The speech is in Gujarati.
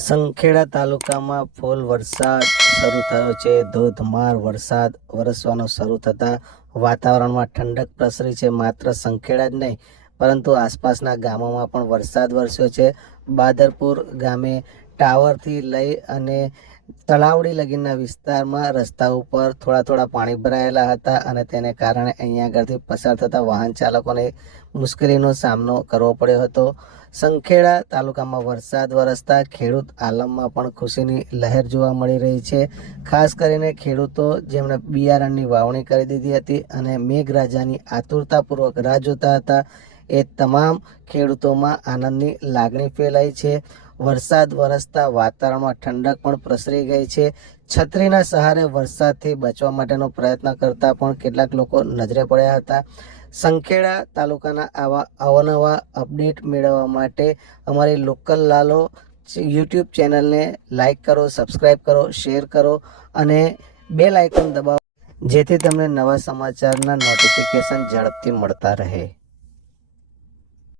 સંખેડા તાલુકામાં ફૂલ વરસાદ શરૂ થયો છે। ધોધમાર વરસાદ વરસવાનો શરૂ થતાં વાતાવરણમાં ઠંડક પ્રસરી છે। માત્ર સંખેડા જ નહીં પરંતુ આસપાસના ગામોમાં પણ વરસાદ વરસ્યો છે। બાદરપુર ગામે ટાવરથી લઈ અને તલાવડી લગીના વિસ્તારમાં રસ્તા ઉપર થોડા પાણી ભરાયેલા હતા અને તેને કારણે અહીંયા આગળથી પસાર થતા વાહન ચાલકોને મુશ્કેલીનો સામનો કરવો પડ્યો હતો। સંખેડા તાલુકામાં વરસાદ વરસતા ખેડૂત આલમમાં પણ ખુશીની લહેર જોવા મળી રહી છે। ખાસ કરીને ખેડૂતો જેમણે બિયારણની વાવણી કરી દીધી હતી અને મેઘરાજાની આતુરતાપૂર્વક રાહ જોતા હતા એ તમામ ખેડૂતોમાં આનંદની લાગણી ફેલાઈ છે। વરસાદ વરસતા વાતાવરણમાં ઠંડક પણ પ્રસરી ગઈ છે। છત્રીના સહારે વરસાદથી બચવા માટેનો પ્રયત્ન કરતા પણ કેટલાક લોકો નજરે પડ્યા હતા। સંખેડા તાલુકાના આવા અવનવા અપડેટ મેળવવા માટે અમારી લોકલ લાલો યુટ્યુબ ચેનલને લાઈક કરો, સબસ્ક્રાઈબ કરો, શેર કરો અને બેલ આઇકન દબાવો જેથી તમને નવા સમાચારના નોટિફિકેશન ઝડપથી મળતા રહે।